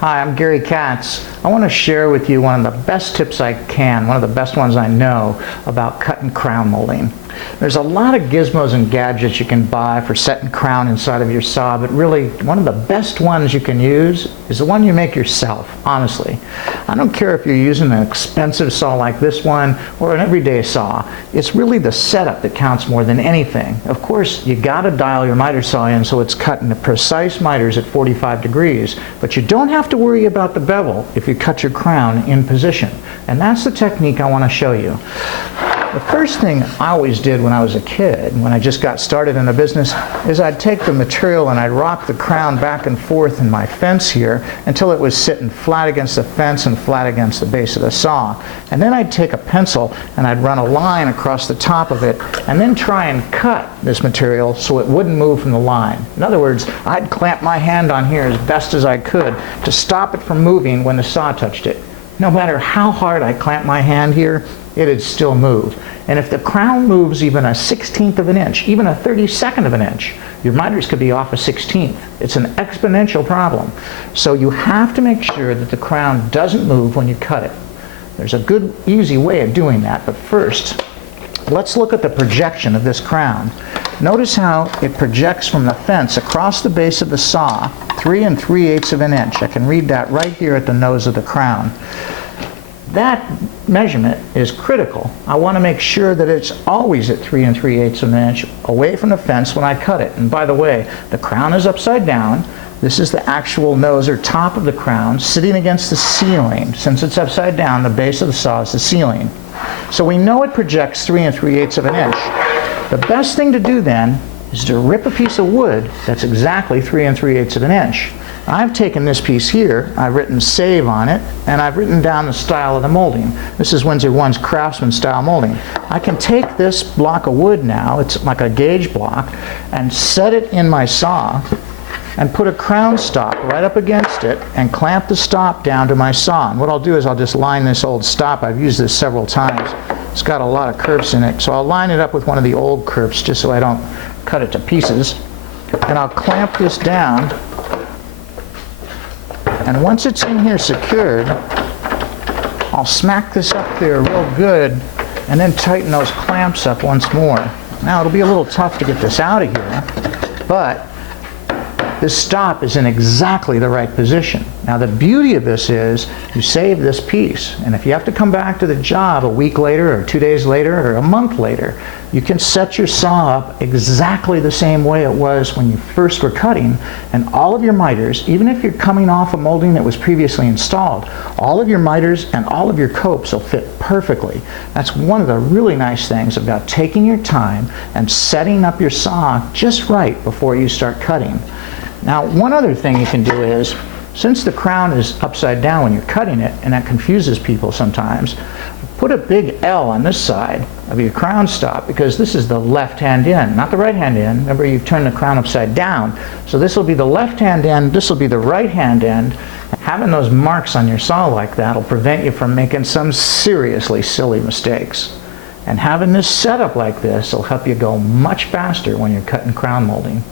Hi, I'm Gary Katz. I want to share with you one of the best tips I can, one of the best ones I know about cutting crown molding. There's a lot of gizmos and gadgets you can buy for setting crown inside of your saw, but really one of the best ones you can use is the one you make yourself, honestly. I don't care if you're using an expensive saw like this one or an everyday saw. It's really the setup that counts more than anything. Of course, you gotta dial your miter saw in so it's cutting the precise miters at 45 degrees, but you don't have to worry about the bevel if you cut your crown in position. And that's the technique I want to show you. The first thing I always did when I was a kid, when I just got started in a business, is I'd take the material and I'd rock the crown back and forth in my fence here until it was sitting flat against the fence and flat against the base of the saw. And then I'd take a pencil and I'd run a line across the top of it and then try and cut this material so it wouldn't move from the line. In other words, I'd clamp my hand on here as best as I could to stop it from moving when the saw touched it. No matter how hard I clamp my hand here, it'd still move. And if the crown moves even a 1/16 of an inch, even a 32nd of an inch, your miters could be off a 1/16. It's an exponential problem. So you have to make sure that the crown doesn't move when you cut it. There's a good, easy way of doing that, but first, let's look at the projection of this crown. Notice how it projects from the fence across the base of the saw, 3 3/8 of an inch. I can read that right here at the nose of the crown. That measurement is critical. I want to make sure that it's always at 3 3/8 of an inch away from the fence when I cut it. And by the way, the crown is upside down. This is the actual nose or top of the crown sitting against the ceiling. Since it's upside down, the base of the saw is the ceiling. So we know it projects 3 3/8 of an inch. The best thing to do then is to rip a piece of wood that's exactly 3 3/8 of an inch. I've taken this piece here, I've written save on it, and I've written down the style of the molding. This is Windsor One's Craftsman style molding. I can take this block of wood now, it's like a gauge block, and set it in my saw and put a crown stop right up against it and clamp the stop down to my saw. And what I'll do is I'll just line this old stop. I've used this several times. It's got a lot of kerfs in it, so I'll line it up with one of the old kerfs just so I don't cut it to pieces. And I'll clamp this down. And once it's in here secured, I'll smack this up there real good and then tighten those clamps up once more. Now it'll be a little tough to get this out of here, but this stop is in exactly the right position. Now the beauty of this is you save this piece, and if you have to come back to the job a week later or 2 days later or a month later, you can set your saw up exactly the same way it was when you first were cutting, and all of your miters, even if you're coming off a molding that was previously installed, all of your miters and all of your copes will fit perfectly. That's one of the really nice things about taking your time and setting up your saw just right before you start cutting. Now, one other thing you can do is, since the crown is upside down when you're cutting it, and that confuses people sometimes, put a big L on this side of your crown stop, because this is the left-hand end, not the right-hand end. Remember, you've turned the crown upside down. So this will be the left-hand end, this will be the right-hand end. Having those marks on your saw like that will prevent you from making some seriously silly mistakes. And having this setup like this will help you go much faster when you're cutting crown molding.